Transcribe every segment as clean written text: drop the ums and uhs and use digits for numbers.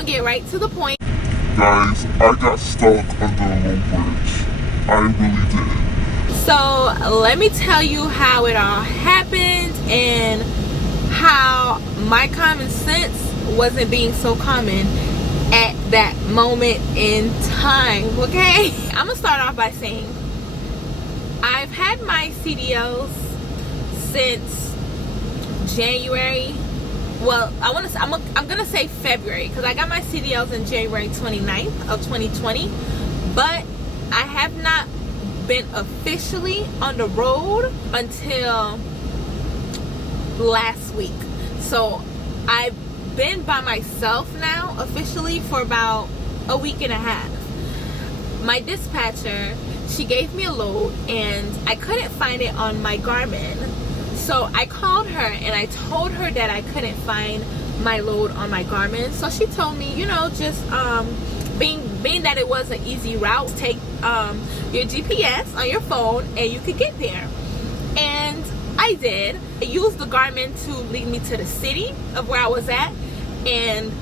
gonna get right to the point. Guys, I got stuck under a low bridge. I really did. So let me tell you how it all happened and how my common sense wasn't being so common at that moment in time, okay? I'm gonna start off by saying I've had my CDLs since January. Well, I'm gonna say February, because I got my CDLs in January 29th of 2020, but I have not been officially on the road until last week. So I've been by myself now officially for about a week and a half. My dispatcher, she gave me a load and I couldn't find it on my Garmin. So I called her and I told her that I couldn't find my load on my Garmin. So she told me, you know, just being that it was an easy route, take your GPS on your phone and you could get there. And I did. I used the Garmin to lead me to the city of where I was at, and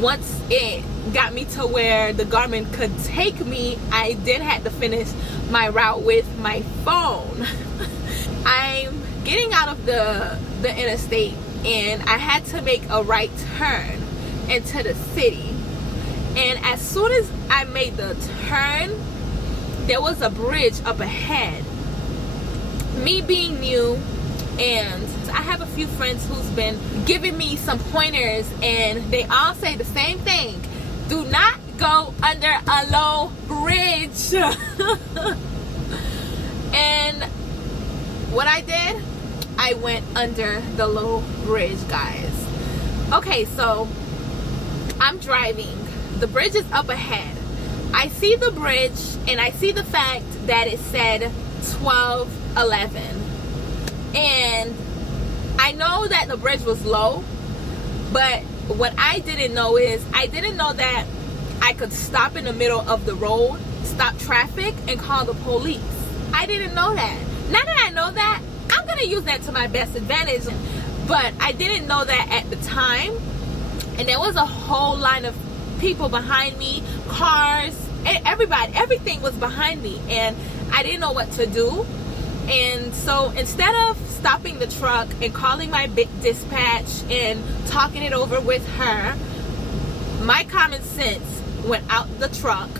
once it got me to where the Garmin could take me, I then had to finish my route with my phone. I'm getting out of the interstate and I had to make a right turn into the city, and as soon as I made the turn, there was a bridge up ahead. Me being new, and I have a few friends who's been giving me some pointers, and they all say the same thing: do not go under a low bridge. And what I did, I went under the low bridge, guys. Okay, so I'm driving, the bridge is up ahead. I see the bridge and I see the fact that it said 1211, and I know that the bridge was low, but what I didn't know is I didn't know that I could stop in the middle of the road, stop traffic, and call the police. I didn't know that. Now that I know that, I'm gonna use that to my best advantage, but I didn't know that at the time. And there was a whole line of people behind me, cars, everybody, everything was behind me, and I didn't know what to do. And so instead of stopping the truck and calling my dispatch and talking it over with her, my common sense went out the truck,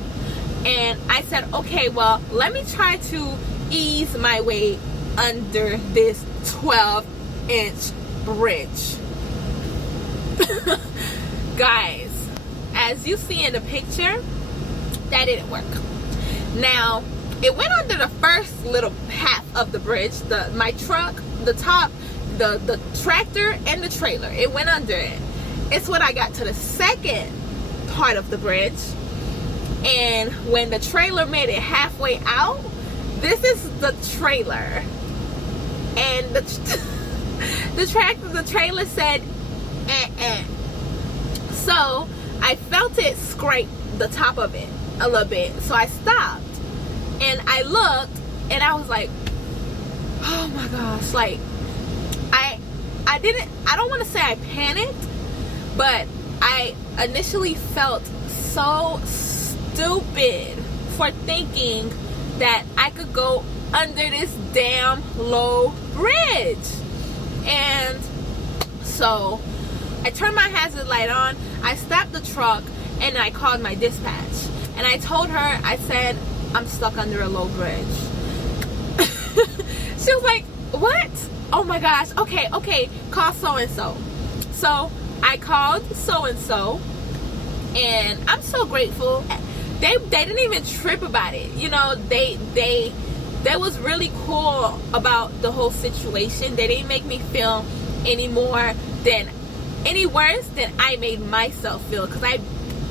and I said, okay, well, let me try to ease my way under this 12-inch bridge. Guys, as you see in the picture, that didn't work. Now, it went under the first little half of the bridge, my truck, the top, the tractor and the trailer, it went under it. It's when I got to the second part of the bridge, and when the trailer made it halfway out, this is the trailer, and the trailer said eh. So I felt it scrape the top of it a little bit, so I stopped and I looked and I was like, oh my gosh, like I don't want to say I panicked, but I initially felt so stupid for thinking that I could go under this damn low bridge. And so I turned my hazard light on, I stopped the truck, and I called my dispatch. And I told her, I said, I'm stuck under a low bridge. She was like, what? Oh my gosh, okay, call so-and-so. So I called so-and-so, and I'm so grateful. They didn't even trip about it. You know, they was really cool about the whole situation. They didn't make me feel any worse than I made myself feel, because I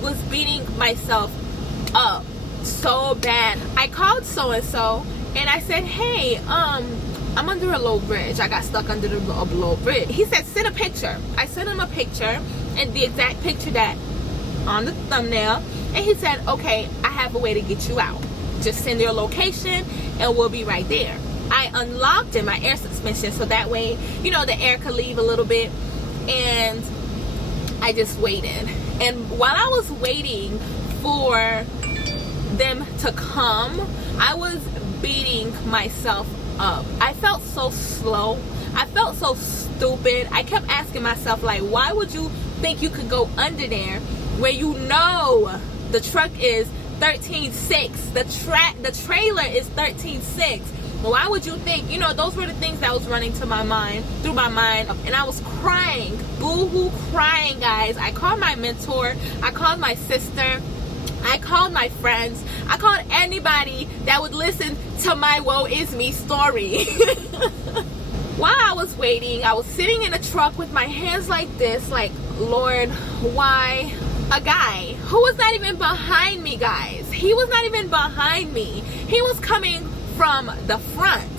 was beating myself up so bad. I called so-and-so and I said, hey, I'm under a low bridge. I got stuck under a low bridge. He said, send a picture. I sent him a picture, and the exact picture that on the thumbnail, and he said, okay, I have a way to get you out. Just send your location and we'll be right there. I unlocked in my air suspension so that way, you know, the air could leave a little bit, and I just waited. And while I was waiting for them to come, I was beating myself up. I felt so slow. I felt so stupid. I kept asking myself, like, why would you think you could go under there where you know the truck is 13.6, the trailer is 13.6? Why would you think? You know, those were the things that was running through my mind, and I was crying, boo-hoo crying, guys. I called my mentor, I called my sister, I called my friends, I called anybody that would listen to my woe is me story. While I was waiting, I was sitting in a truck with my hands like this, like, Lord, why? A guy who was not even behind me, guys. He was not even behind me. He was coming from the front,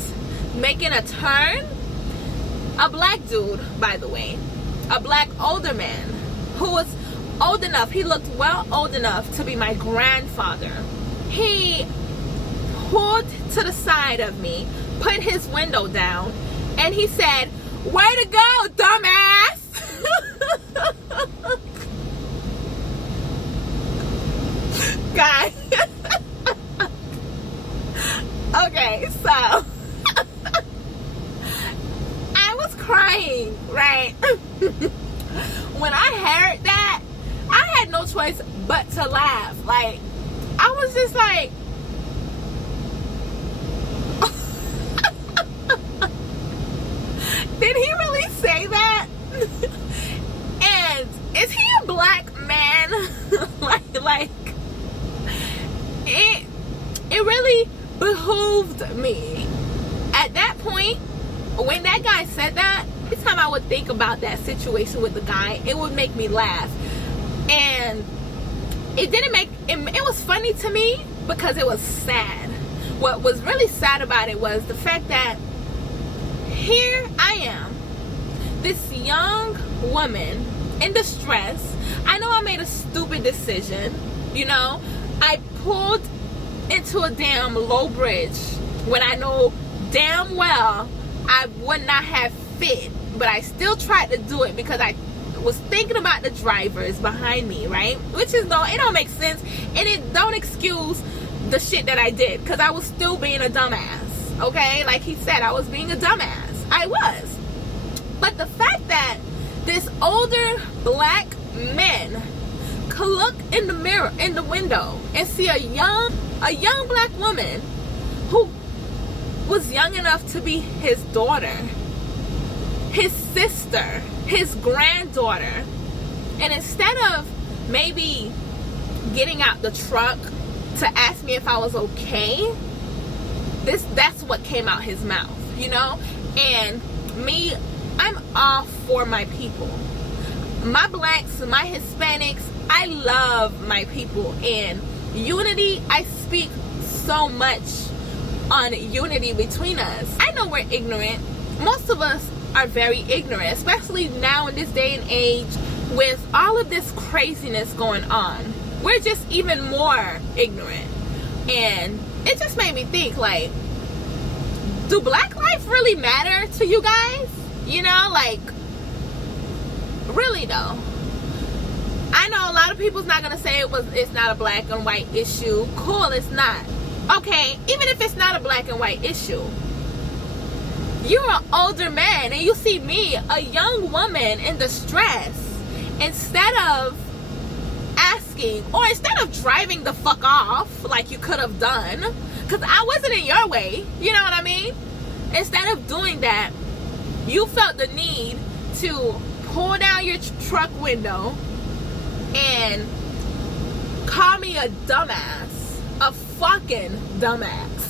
making a turn. A black dude, by the way. A black older man who was old enough. He looked well old enough to be my grandfather. He pulled to the side of me, put his window down, and he said, "Way to go, dumbass!" Guys. Okay, so I was crying, right? When I heard that, I had no choice but to laugh. Like, I was just like, did he really say that? And is he a black man? like it really behooved me. At that point, when that guy said that, every time I would think about that situation with the guy, it would make me laugh. And it was funny to me because it was sad. What was really sad about it was the fact that here I am, this young woman in distress. I know I made a stupid decision, you know. I pulled into a damn low bridge when I know damn well I would not have fit, but I still tried to do it because I was thinking about the drivers behind me, right? Which is, no, it don't make sense, and it don't excuse the shit that I did, because I was still being a dumbass, okay? Like he said, I was being a dumbass. I was. But the fact that this older black man could look in the mirror, in the window, and see a young black woman who was young enough to be his daughter, his sister, his granddaughter, and instead of maybe getting out the truck to ask me if I was okay, that's what came out his mouth, you know? And me, I'm all for my people. My blacks, my Hispanics, I love my people. And unity, I speak so much on unity between us. I know we're ignorant. Most of us are very ignorant, especially now in this day and age with all of this craziness going on. We're just even more ignorant. And it just made me think, like, do black life really matter to you guys? You know, like, really though. I know a lot of people's not gonna say it's not a black and white issue. Cool, it's not. Okay, even if it's not a black and white issue, you're an older man and you see me, a young woman in distress, instead of asking, or instead of driving the fuck off like you could have done, because I wasn't in your way, you know what I mean? Instead of doing that, you felt the need to pull down your truck window and call me a dumbass, a fucking dumbass.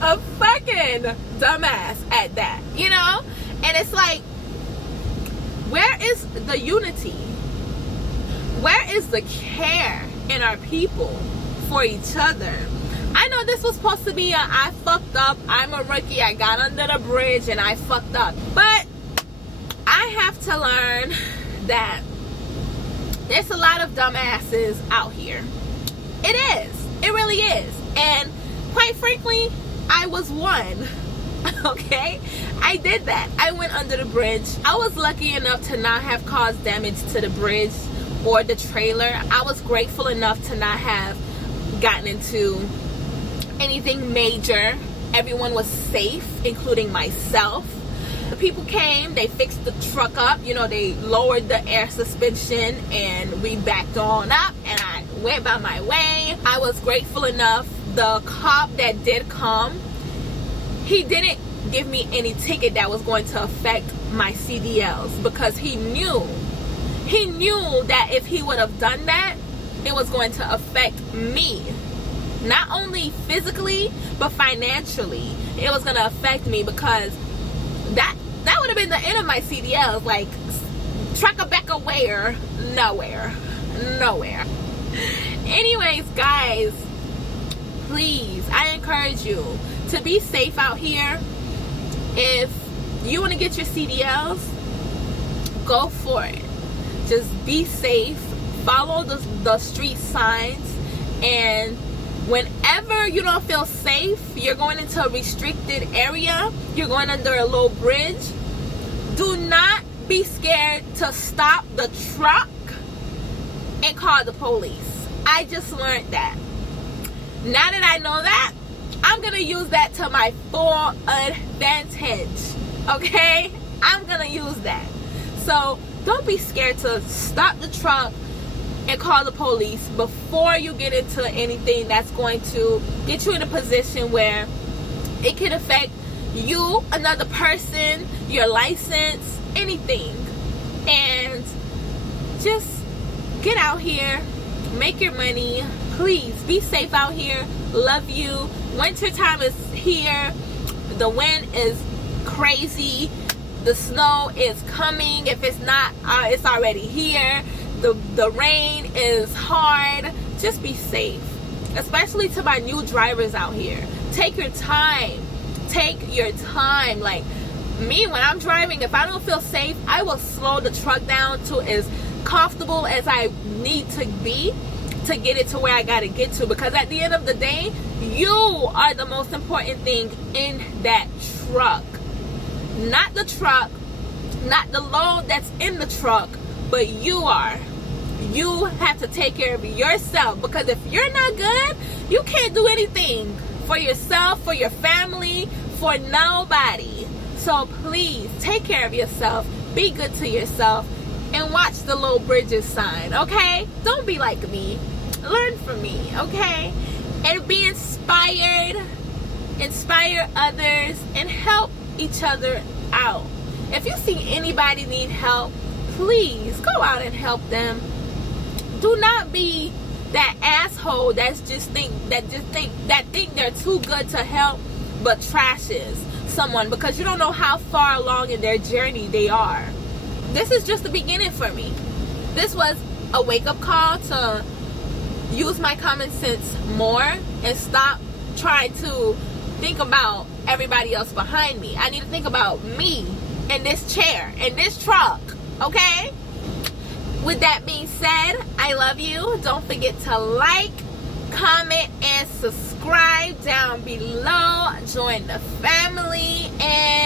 A fucking dumbass at that, you know? And it's like, where is the unity? Where is the care in our people for each other? I know this was supposed to be I fucked up, I'm a rookie, I got under the bridge and I fucked up. But I have to learn that there's a lot of dumbasses out here. It is. It really is. And quite frankly, I was one. Okay, I did that. I went under the bridge. I was lucky enough to not have caused damage to the bridge or the trailer. I was grateful enough to not have gotten into anything major. Everyone was safe, including myself. The people came, they fixed the truck up, you know, they lowered the air suspension and we backed on up and I went by my way. I was grateful enough. The cop that did come, he didn't give me any ticket that was going to affect my CDLs because he knew that if he would have done that, it was going to affect me. Not only physically, but financially. It was going to affect me because that would have been the end of my CDLs. Like, Tribeca where? Nowhere. Anyways, guys, please, I encourage you to be safe out here. If you want to get your CDLs, go for it. Just be safe. Follow the street signs. And whenever you don't feel safe, you're going into a restricted area, you're going under a low bridge, do not be scared to stop the truck and call the police. I just learned that. Now that I know that, I'm going to use that to my full advantage. Okay? I'm going to use that. So don't be scared to stop the truck and call the police before you get into anything that's going to get you in a position where it can affect you, another person, your license, anything. And just get out here, make your money. Please be safe out here. Love you. Winter time is here. The wind is crazy. The snow is coming. If it's not, it's already here. The rain is hard. Just be safe. Especially to my new drivers out here. Take your time. Take your time. Like me, when I'm driving, if I don't feel safe, I will slow the truck down to as comfortable as I need to be to get it to where I gotta get to. Because at the end of the day, you are the most important thing in that truck. Not the truck, not the load that's in the truck, but you are. You have to take care of yourself, because if you're not good, you can't do anything for yourself, for your family, for nobody. So please take care of yourself, be good to yourself, and watch the low bridges sign, okay? Don't be like me. Learn from me, okay? And be inspired. Inspire others and help each other out. If you see anybody need help, please go out and help them. Do not be that asshole that think they're too good to help but trashes someone because you don't know how far along in their journey they are. This is just the beginning for me. This was a wake-up call to use my common sense more and stop trying to think about everybody else behind me. I need to think about me in this chair, in this truck, okay? With that being said, I love you. Don't forget to like, comment, and subscribe down below. Join the family, and